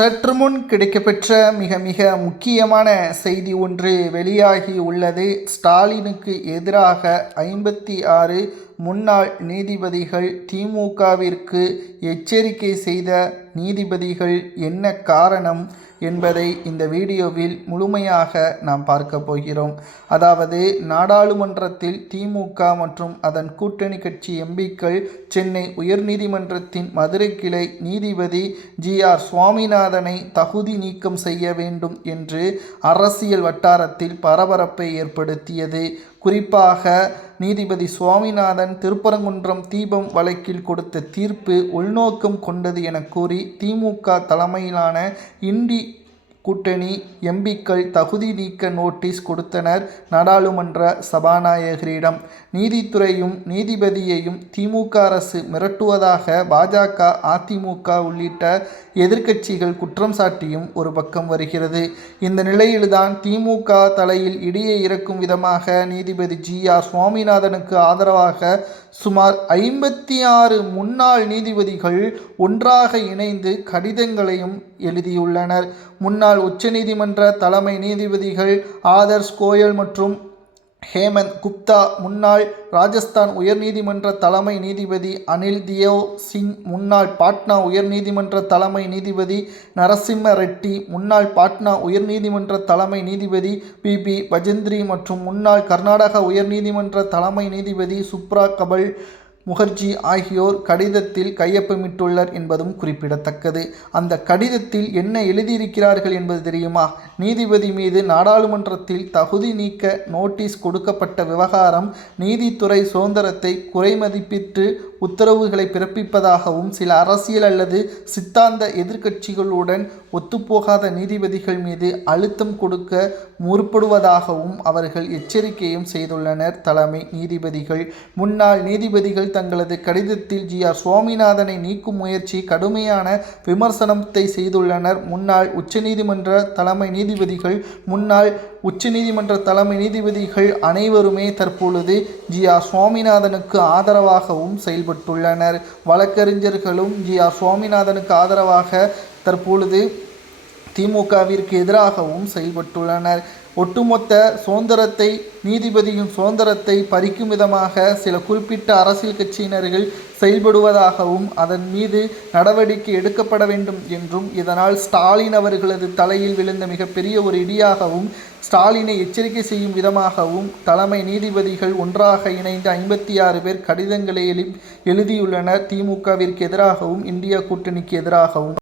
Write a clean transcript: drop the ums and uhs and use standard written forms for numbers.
சற்று முன் கிடைக்கப்பெற்ற மிக மிக முக்கியமான செய்தி ஒன்று வெளியாகி உள்ளது. ஸ்டாலினுக்கு எதிராக 56 முன்னாள் நீதிபதிகள் திமுகவிற்கு எச்சரிக்கை செய்த நீதிபதிகள் என்ன காரணம் என்பதை இந்த வீடியோவில் முழுமையாக நாம் பார்க்க போகிறோம். அதாவது நாடாளுமன்றத்தில் திமுக மற்றும் அதன் கூட்டணி கட்சி எம்பிக்கள் சென்னை உயர்நீதிமன்றத்தின் மதுரை கிளை நீதிபதி ஜி.ஆர். சுவாமிநாதனை தகுதி நீக்கம் செய்ய வேண்டும் என்று அரசியல் வட்டாரத்தில் பரபரப்பை ஏற்படுத்தியது. குறிப்பாக நீதிபதி சுவாமிநாதன் திருப்பரங்குன்றம் தீபம் வழக்கில் கொடுத்த தீர்ப்பு உள்நோக்கம் கொண்டது என கூறி திமுக தலைமையிலான இண்டி கூட்டணி எம்பிக்கள் தகுதி நீக்க நோட்டீஸ் கொடுத்தனர் நாடாளுமன்ற சபாநாயகரிடம். நீதித்துறையும் நீதிபதியையும் திமுக அரசு மிரட்டுவதாக பாஜக, அதிமுக உள்ளிட்ட எதிர்க்கட்சிகள் குற்றம் சாட்டியும் ஒரு பக்கம் வருகிறது. இந்த நிலையில்தான் திமுக தலையில் இடியை இறக்கும் விதமாக நீதிபதி ஜி.ஆர். சுவாமிநாதனுக்கு ஆதரவாக சுமார் 56 முன்னாள் நீதிபதிகள் ஒன்றாக இணைந்து கடிதங்களையும் எழுதியுள்ளனர். முன்னாள் உச்சநீதிமன்ற தலைமை நீதிபதிகள் ஆதர்ஷ் கோயல் மற்றும் ஹேமந்த் குப்தா, முன்னாள் ராஜஸ்தான் உயர்நீதிமன்ற தலைமை நீதிபதி அனில் தியோவ் சிங், முன்னாள் பாட்னா உயர்நீதிமன்ற தலைமை நீதிபதி நரசிம்ம ரெட்டி, முன்னாள் பாட்னா உயர்நீதிமன்ற தலைமை நீதிபதி பி.பி. பஜந்திரி மற்றும் முன்னாள் கர்நாடக உயர்நீதிமன்ற தலைமை நீதிபதி சுப்ரா கபல் முகர்ஜி ஆகியோர் கடிதத்தில் கையொப்பமிட்டுள்ளனர் என்பதும் குறிப்பிடத்தக்கது. அந்த கடிதத்தில் என்ன எழுதியிருக்கிறார்கள் என்பது தெரியுமா? நீதிபதி மீது நாடாளுமன்றத்தில் தகுதி நீக்க நோட்டீஸ் கொடுக்கப்பட்ட விவகாரம் நீதித்துறை சுதந்திரத்தை குறைமதிப்பிட்டு உத்தரவுகளை பிறப்பிப்பதாகவும் சில அரசியல் அல்லது சித்தாந்த எதிர்க்கட்சிகளுடன் ஒத்துப்போகாத நீதிபதிகள் மீது அழுத்தம் கொடுக்க முற்படுவதாகவும் அவர்கள் எச்சரிக்கையும் செய்துள்ளனர். தலைமை நீதிபதிகள் முன்னாள் நீதிபதிகள் தங்களது கடிதத்தில் ஜி.ஆர். சுவாமிநாதனை நீக்கும் முயற்சி கடுமையான விமர்சனத்தை செய்துள்ளனர். முன்னாள் உச்சநீதிமன்ற தலைமை நீதிபதிகள் முன்னாள் உச்சநீதிமன்ற தலைமை நீதிபதிகள் அனைவருமே தற்பொழுது ஜி.ஆர். சுவாமிநாதனுக்கு ஆதரவாகவும் செயல்பட்டுள்ளனர். வழக்கறிஞர்களும் ஜி.ஆர். சுவாமிநாதனுக்கு ஆதரவாக தற்பொழுது திமுகவிற்கு எதிராகவும் செயல்பட்டுள்ளனர். ஒட்டுமொத்த சுதந்திரத்தை, நீதிபதியின் சுதந்திரத்தை பறிக்கும் விதமாக சில குறிப்பிட்ட அரசியல் கட்சியினர்கள் செயல்படுவதாகவும் அதன் மீது நடவடிக்கை எடுக்கப்பட வேண்டும் என்றும் இதனால் ஸ்டாலின் அவர்களது தலையில் விழுந்த மிகப்பெரிய ஒரு இடியாகவும் ஸ்டாலினை எச்சரிக்கை செய்யும் விதமாகவும் தலைமை நீதிபதிகள் ஒன்றாக இணைந்து 56 பேர் கடிதங்களை எழுதியுள்ளனர். திமுகவிற்கு எதிராகவும் இந்தியா கூட்டணிக்கு எதிராகவும்.